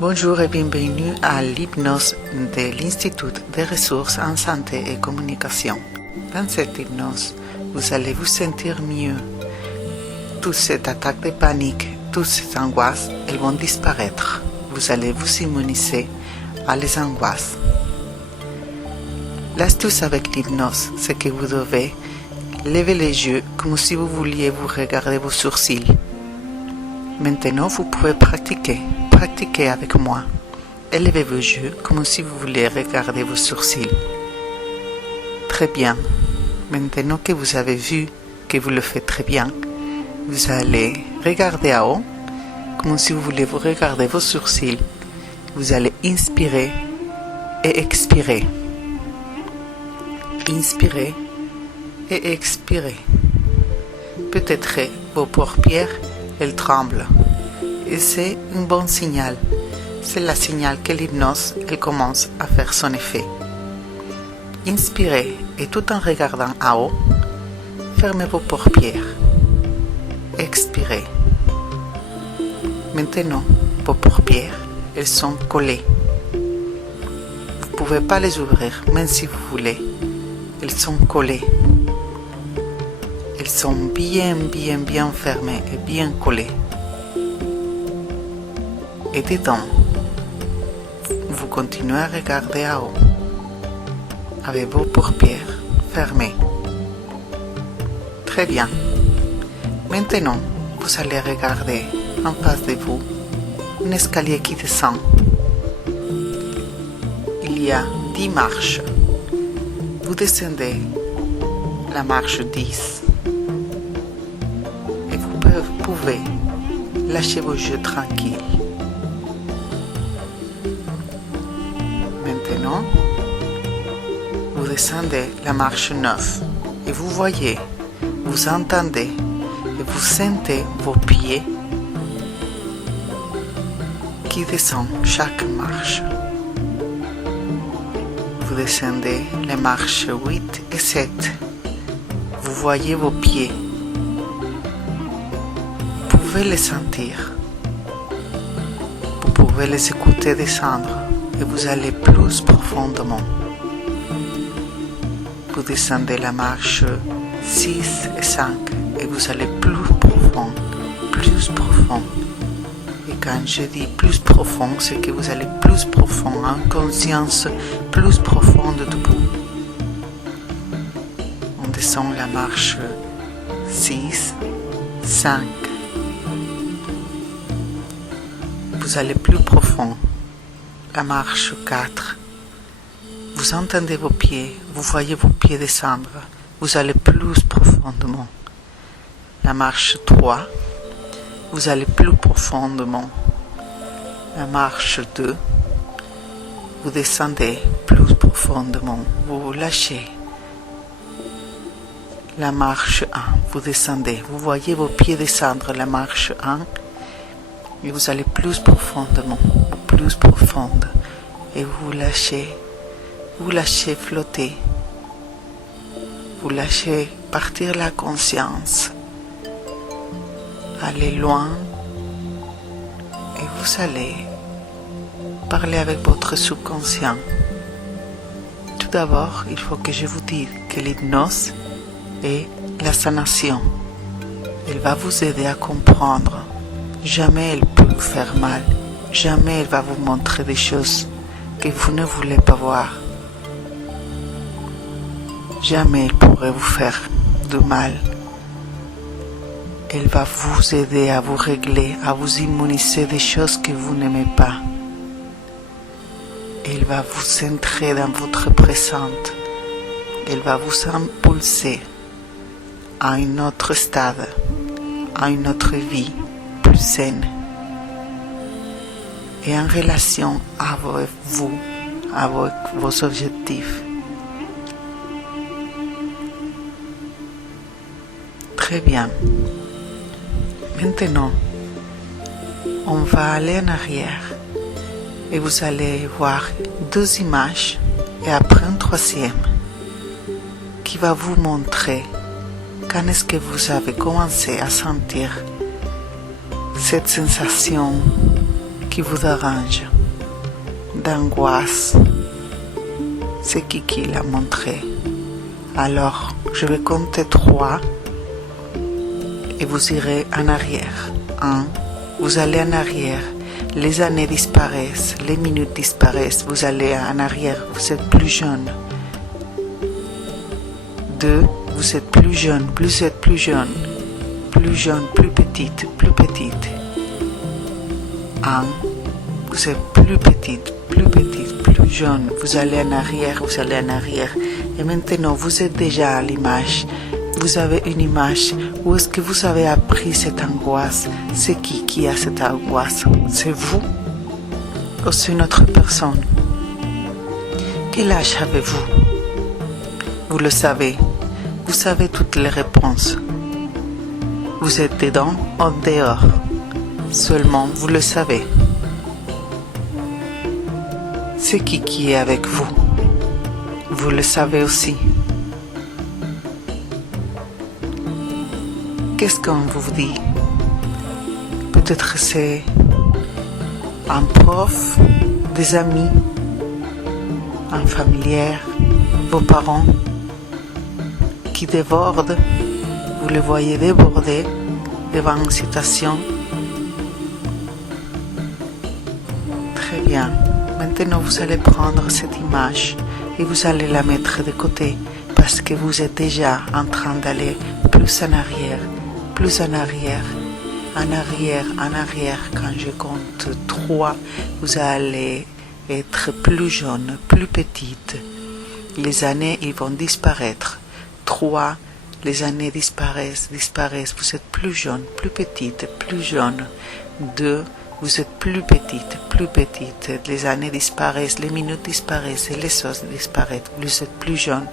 Bonjour et bienvenue à l'hypnose de l'Institut des ressources en santé et communication. Dans cette hypnose, vous allez vous sentir mieux. Toutes ces attaques de panique, toutes ces angoisses, elles vont disparaître. Vous allez vous immuniser à les angoisses. L'astuce avec l'hypnose, c'est que vous devez lever les yeux comme si vous vouliez vous regarder vos sourcils. Maintenant, vous pouvez pratiquer avec moi. Élevez vos yeux comme si vous vouliez regarder vos sourcils. Très bien. Maintenant que vous avez vu que vous le faites très bien, vous allez regarder en haut comme si vous voulez vous regarder vos sourcils. Vous allez inspirer et expirer. Inspirez et expirez. Peut-être vos paupières, elles tremblent. Et c'est un bon signal. C'est le signal que l'hypnose elle commence à faire son effet. Inspirez et tout en regardant en haut, fermez vos paupières. Expirez. Maintenant, vos paupières, elles sont collées. Vous ne pouvez pas les ouvrir, même si vous voulez. Elles sont collées. Elles sont bien fermées et bien collées. Et dedans, vous continuez à regarder en haut, avec vos paupières fermées. Très bien. Maintenant, vous allez regarder en face de vous un escalier qui descend. Il y a 10 marches. Vous descendez la marche 10 et vous pouvez lâcher vos yeux tranquilles. Maintenant, vous descendez la marche 9 et vous voyez, vous entendez et vous sentez vos pieds qui descendent chaque marche. Vous descendez les marches 8 et 7. Vous voyez vos pieds. Vous pouvez les sentir. Vous pouvez les écouter descendre. Et vous allez plus profondément. Vous descendez la marche 6 et 5 et vous allez plus profond. Et quand je dis plus profond, c'est que vous allez plus profond, en conscience plus profonde de vous. On descend la marche 6, 5. Vous allez plus profond. La marche 4. Vous entendez vos pieds, vous voyez vos pieds descendre, vous allez plus profondément. La marche 3. Vous allez plus profondément. La marche 2. Vous descendez plus profondément, vous lâchez. La marche 1. Vous descendez, vous voyez vos pieds descendre, la marche 1. Et vous allez plus profondément, plus profonde. Et vous lâchez flotter. Vous lâchez partir la conscience. Allez loin. Et vous allez parler avec votre subconscient. Tout d'abord, il faut que je vous dise que l'hypnose est la sanation. Elle va vous aider à comprendre. Jamais elle peut vous faire mal. Jamais elle va vous montrer des choses que vous ne voulez pas voir. Jamais elle pourrait vous faire du mal. Elle va vous aider à vous régler, à vous immuniser des choses que vous n'aimez pas. Elle va vous centrer dans votre présente. Elle va vous impulser à un autre stade, à une autre vie plus saine. Et en relation avec vous, avec vos objectifs. Très bien. Maintenant, on va aller en arrière et vous allez voir 2 images et après une 3e qui va vous montrer quand est-ce que vous avez commencé à sentir cette sensation qui vous dérange, d'angoisse. C'est qui l'a montré. Alors, je vais compter 3 et vous irez en arrière. 1, vous allez en arrière. Les années disparaissent, les minutes disparaissent, vous allez en arrière, vous êtes plus jeune. 2, vous êtes plus jeune, vous êtes plus jeune, plus petite, plus petite. 1, vous êtes plus petite, plus jeune, vous allez en arrière, vous allez en arrière. Et maintenant, vous êtes déjà à l'image. Vous avez une image. Où est-ce que vous avez appris cette angoisse? C'est qui a cette angoisse? C'est vous ou c'est une autre personne? Quel âge avez-vous? Vous le savez. Vous savez toutes les réponses. Vous êtes dedans ou dehors? Seulement vous le savez. C'est qui est avec vous? Vous le savez aussi. Qu'est-ce qu'on vous dit? Peut-être c'est un prof, des amis, un familier, vos parents qui débordent. Vous les voyez déborder devant une situation. Très bien. Maintenant, vous allez prendre cette image et vous allez la mettre de côté parce que vous êtes déjà en train d'aller plus en arrière. Plus en arrière, en arrière, en arrière. Quand je compte 3, vous allez être plus jeune, plus petite. Les années, ils vont disparaître. 3, les années disparaissent. Vous êtes plus jeune, plus petite, plus jeune. 2, vous êtes plus petite. Les années disparaissent, les minutes disparaissent et les choses disparaissent. Vous êtes plus jeune.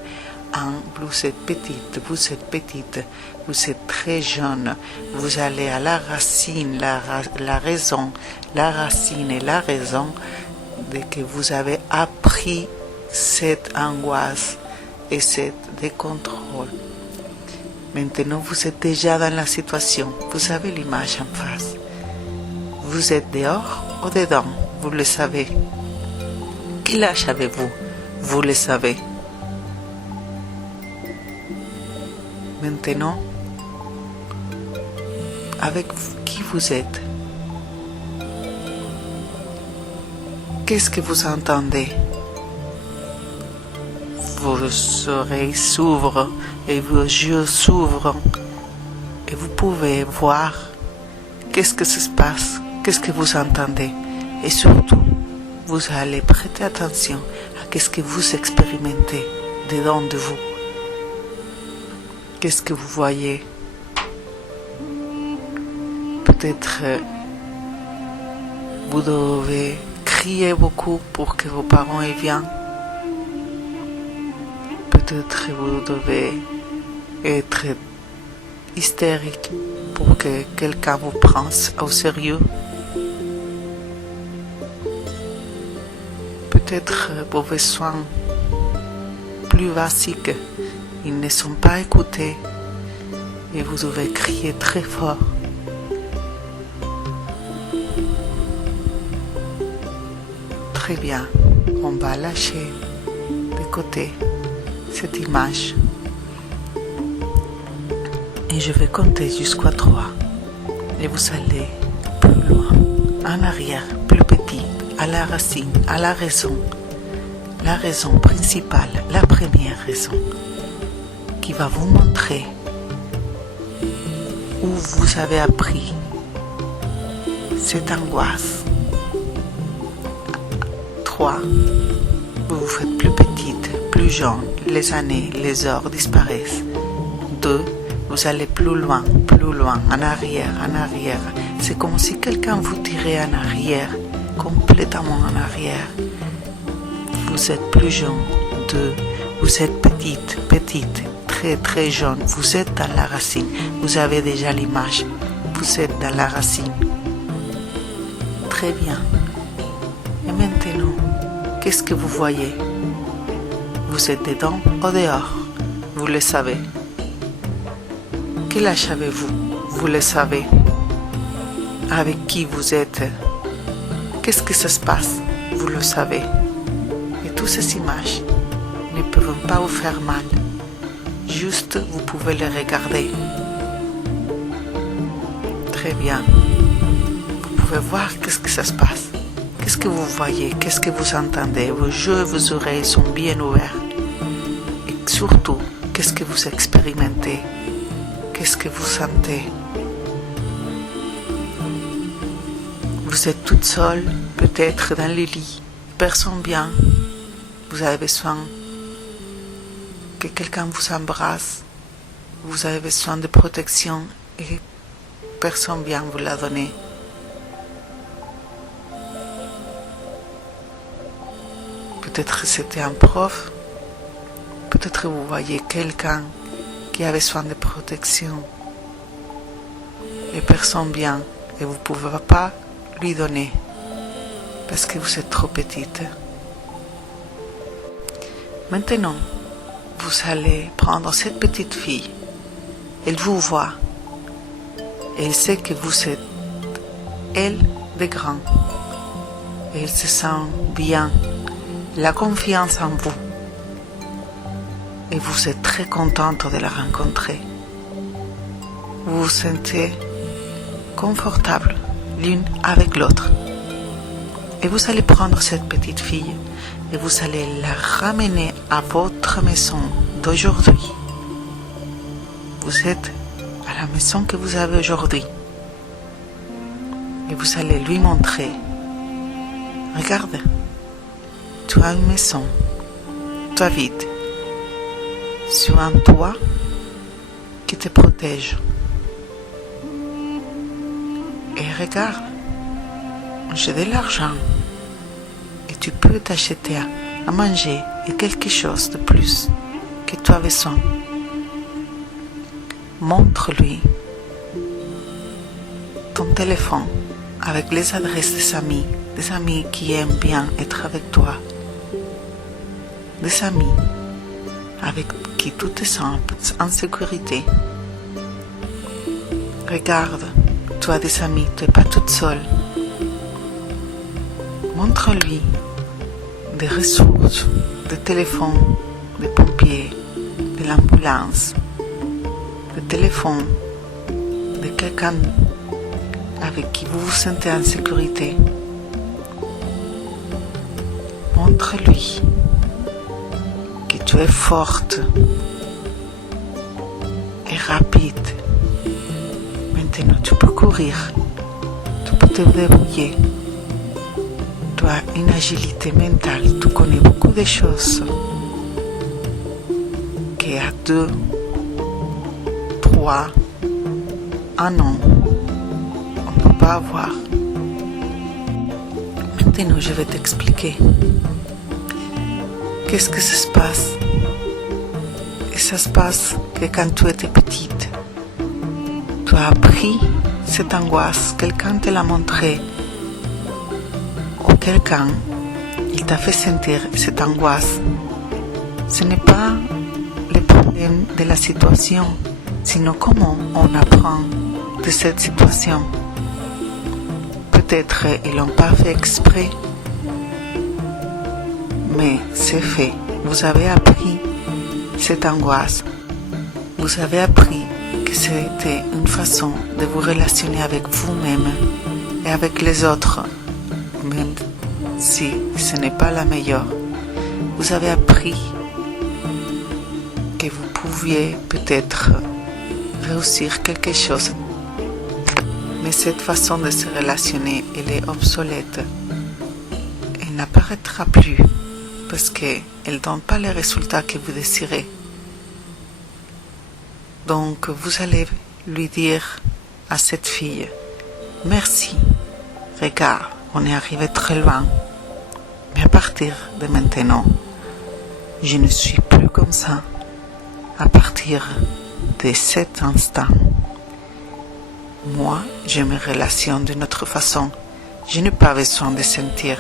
1, vous êtes petite, vous êtes très jeune, vous allez à la racine, la raison, la racine et la raison de que vous avez appris cette angoisse et cette décontrôle. Maintenant, vous êtes déjà dans la situation, vous avez l'image en face. Vous êtes dehors ou dedans, vous le savez. Quel âge avez-vous? Vous le savez. Maintenant, avec qui vous êtes? Qu'est-ce que vous entendez? Vos oreilles s'ouvrent et vos yeux s'ouvrent et vous pouvez voir qu'est-ce que se passe, qu'est-ce que vous entendez et surtout, vous allez prêter attention à qu'est-ce que vous expérimentez dedans de vous. Qu'est-ce que vous voyez? Peut-être vous devez crier beaucoup pour que vos parents y viennent. Peut-être vous devez être hystérique pour que quelqu'un vous prenne au sérieux. Peut-être vos besoins plus basiques, ils ne sont pas écoutés et vous devez crier très fort. Très bien, on va lâcher de côté cette image et je vais compter jusqu'à 3 et vous allez plus loin, en arrière, plus petit, à la racine, à la raison principale, la première raison qui va vous montrer où vous avez appris cette angoisse. 3, vous vous faites plus petite, plus jeune, les années, les heures disparaissent. 2, vous allez plus loin, en arrière. C'est comme si quelqu'un vous tirait en arrière, complètement en arrière. Vous êtes plus jeune. 2, vous êtes petite, très jeune. Vous êtes dans la racine. Vous avez déjà l'image. Vous êtes dans la racine. Très bien. Et maintenant, qu'est-ce que vous voyez? Vous êtes dedans ou dehors? Vous le savez. Quel âge avez-vous? Vous le savez. Avec qui vous êtes? qu'est-ce que ça se passe, vous le savez. Et toutes ces images ne peuvent pas vous faire mal. Juste, vous pouvez les regarder. Très bien. Vous pouvez voir qu'est-ce que ça se passe. Qu'est-ce que vous voyez, qu'est-ce que vous entendez. Vos yeux et vos oreilles sont bien ouverts. Et surtout, qu'est-ce que vous expérimentez, qu'est-ce que vous sentez. Vous êtes toute seule, peut-être dans le lit, personne vient. Vous avez besoin que quelqu'un vous embrasse. Vous avez besoin de protection et personne vient vous la donner. Peut-être c'était un prof, peut-être vous voyez quelqu'un qui a besoin de protection et personne vient et vous ne pouvez pas lui donner parce que vous êtes trop petite. Maintenant, vous allez prendre cette petite fille. Elle vous voit. Elle sait que vous êtes elle de grand. Elle se sent bien. La confiance en vous. Et vous êtes très contente de la rencontrer. Vous vous sentez confortable l'une avec l'autre. Et vous allez prendre cette petite fille et vous allez la ramener à votre maison d'aujourd'hui. Vous êtes à la maison que vous avez aujourd'hui. Et vous allez lui montrer. Regarde, tu as une maison, tu habites sur un toit qui te protège. Et regarde, j'ai de l'argent et tu peux t'acheter à manger et quelque chose de plus que tu as besoin. Montre-lui ton téléphone avec les adresses des amis qui aiment bien être avec toi, des amis avec qui tu te sens en sécurité. Regarde, tu as des amis, tu n'es pas toute seule. Montre-lui des ressources, des téléphones, des pompiers, de l'ambulance, des téléphones, de quelqu'un avec qui vous vous sentez en sécurité. Montre-lui que tu es forte et rapide. Maintenant, tu peux courir, tu peux te débrouiller. Tu as une agilité mentale, tu connais beaucoup de choses qu'à 2, 3, 1 an, on ne peut pas avoir. Maintenant, je vais t'expliquer qu'est-ce que ça se passe. Et ça se passe que quand tu étais petite, tu as appris cette angoisse, quelqu'un te l'a montré, ou quelqu'un, il t'a fait sentir cette angoisse. Ce n'est pas le problème de la situation, sinon comment on apprend de cette situation. Peut-être ils l'ont pas fait exprès, mais c'est fait. Vous avez appris cette angoisse. Vous avez appris que c'était une façon de vous relationner avec vous-même et avec les autres, même si ce n'est pas la meilleure. Vous avez appris que vous pouviez peut-être réussir quelque chose. Mais cette façon de se relationner, elle est obsolète. Elle n'apparaîtra plus parce qu'elle ne donne pas les résultats que vous désirez. Donc vous allez lui dire à cette fille, merci, regarde, on est arrivé très loin. Mais à partir de maintenant, je ne suis plus comme ça. À partir de cet instant, moi, je me relationne d'une autre façon. Je n'ai pas besoin de sentir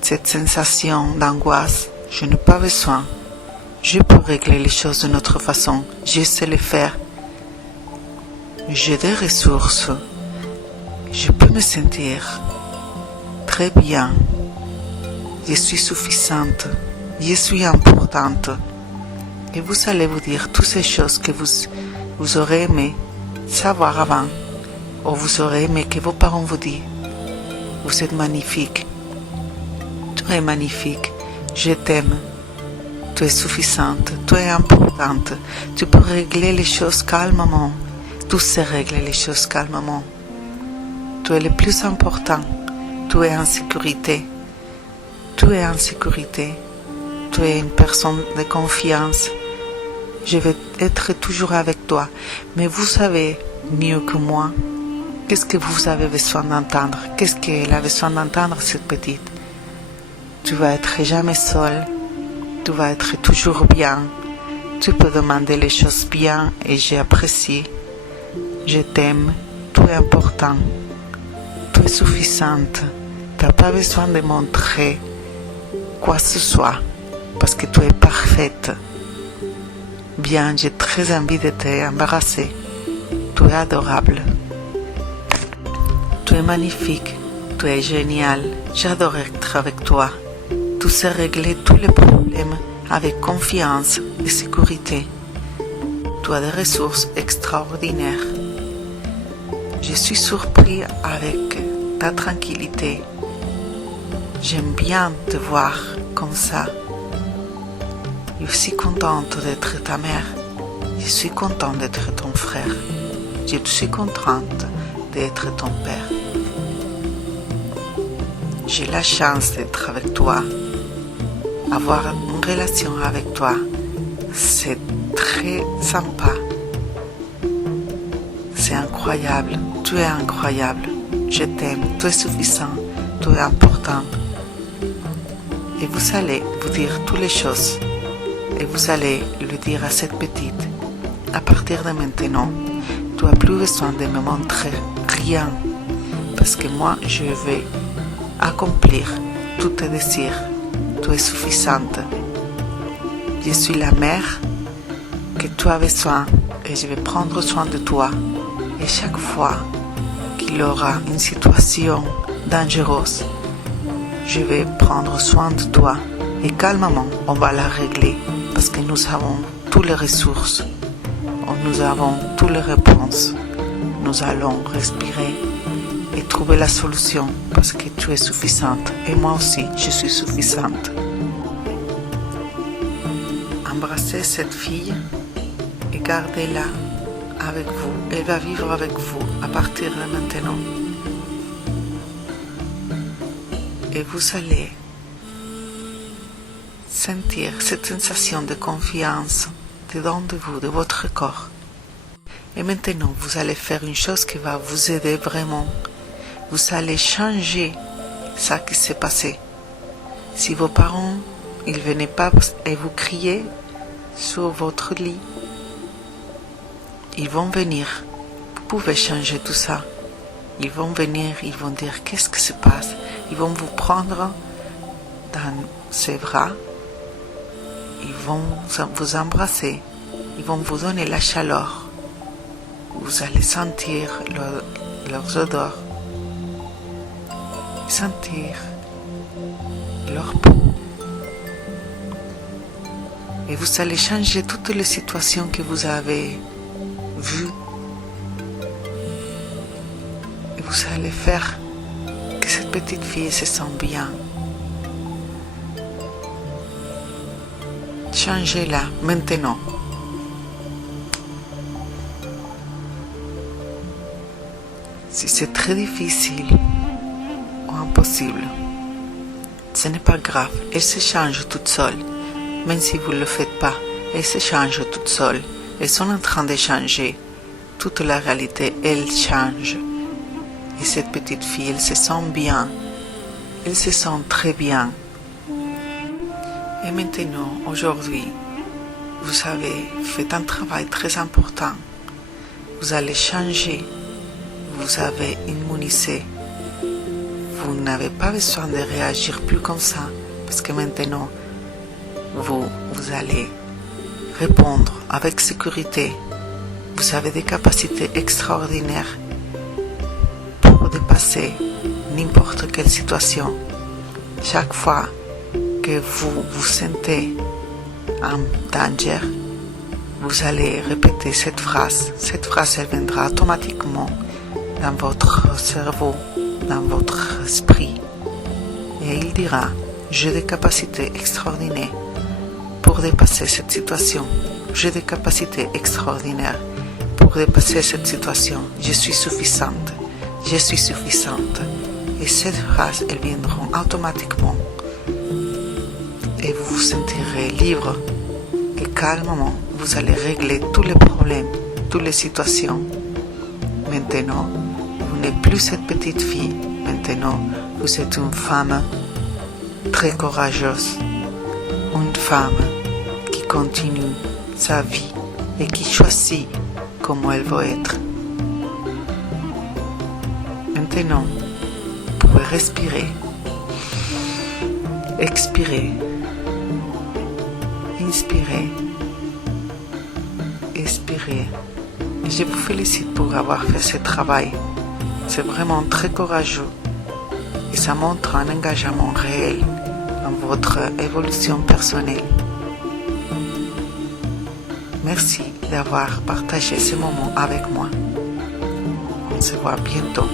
cette sensation d'angoisse. Je n'ai pas besoin. Je peux régler les choses d'une autre façon. Je sais le faire. J'ai des ressources. Je peux me sentir très bien. Je suis suffisante. Je suis importante. Et vous allez vous dire toutes ces choses que vous aurez aimé savoir avant, ou vous aurez aimé que vos parents vous disent. Vous êtes magnifique. Tu es magnifique. Je t'aime. Tu es suffisante. Tu es importante. Tu peux régler les choses calmement. Tout se règle les choses calmement. Tu es le plus important. Tu es en sécurité. Tu es en sécurité. Tu es une personne de confiance. Je vais être toujours avec toi. Mais vous savez mieux que moi. Qu'est-ce que vous avez besoin d'entendre? Qu'est-ce qu'elle a besoin d'entendre, cette petite? Tu vas être jamais seule. Tu vas être toujours bien. Tu peux demander les choses bien et j'apprécie. Je t'aime. Tu es important. Tu es suffisante. Tu n'as pas besoin de montrer quoi que ce soit parce que tu es parfaite. Bien, j'ai très envie de t'embrasser. Tu es adorable. Tu es magnifique. Tu es génial. J'adore être avec toi. Tu sais régler tous les problèmes avec confiance et sécurité. Tu as des ressources extraordinaires. Je suis surpris avec ta tranquillité. J'aime bien te voir comme ça. Je suis contente d'être ta mère. Je suis contente d'être ton frère. Je suis contente d'être ton père. J'ai la chance d'être avec toi. Avoir une relation avec toi, c'est très sympa. C'est incroyable. Tu es incroyable. Je t'aime. Tu es suffisant. Tu es important. Et vous allez vous dire toutes les choses. Et vous allez lui dire à cette petite, à partir de maintenant, tu n'as plus besoin de me montrer rien. Parce que moi, je vais accomplir tous tes désirs. Tu es suffisante. Je suis la mère que tu as besoin et je vais prendre soin de toi. Et chaque fois qu'il y aura une situation dangereuse, je vais prendre soin de toi et calmement on va la régler parce que nous avons toutes les ressources, nous avons toutes les réponses. Nous allons respirer et trouver la solution parce que tu es suffisante et moi aussi je suis suffisante. Embrassez cette fille et gardez-la avec vous. Elle va vivre avec vous à partir de maintenant. Et vous allez sentir cette sensation de confiance dedans de vous, de votre corps. Et maintenant, vous allez faire une chose qui va vous aider vraiment. Vous allez changer ça qui s'est passé. Si vos parents, ils venaient pas et vous criaient sur votre lit, ils vont venir. Vous pouvez changer tout ça. Ils vont venir, ils vont dire qu'est-ce qui se passe. Ils vont vous prendre dans ses bras. Ils vont vous embrasser. Ils vont vous donner la chaleur. Vous allez sentir leurs odeurs. Sentir leur peau. Et vous allez changer toutes les situations que vous avez vues. Et vous allez faire que cette petite fille se sente bien. Changez-la maintenant. Si c'est très difficile ou impossible, ce n'est pas grave, elle se change toute seule. Même si vous ne le faites pas, elle se change toute seule. Elles sont en train de changer. Toute la réalité, elle change. Et cette petite fille, elle se sent bien. Elle se sent très bien. Et maintenant, aujourd'hui, vous avez fait un travail très important. Vous allez changer. Vous avez immunisé. Vous n'avez pas besoin de réagir plus comme ça. Parce que maintenant, vous allez répondre avec sécurité. Vous avez des capacités extraordinaires pour dépasser n'importe quelle situation. Chaque fois que vous vous sentez en danger, vous allez répéter cette phrase. Cette phrase, elle viendra automatiquement dans votre cerveau, dans votre esprit. Et il dira, j'ai des capacités extraordinaires pour dépasser cette situation. J'ai des capacités extraordinaires pour dépasser cette situation. Je suis suffisante. Je suis suffisante. Et ces phrases, elles viendront automatiquement. Et vous vous sentirez libre. Et calmement, vous allez régler tous les problèmes, toutes les situations. Maintenant, vous n'êtes plus cette petite fille. Maintenant, vous êtes une femme très courageuse. Une femme qui continue sa vie et qui choisit comment elle veut être. Maintenant, vous pouvez respirer, expirer, inspirer, expirer. Et je vous félicite pour avoir fait ce travail. C'est vraiment très courageux et ça montre un engagement réel dans votre évolution personnelle. Merci d'avoir partagé ce moment avec moi. On se voit bientôt.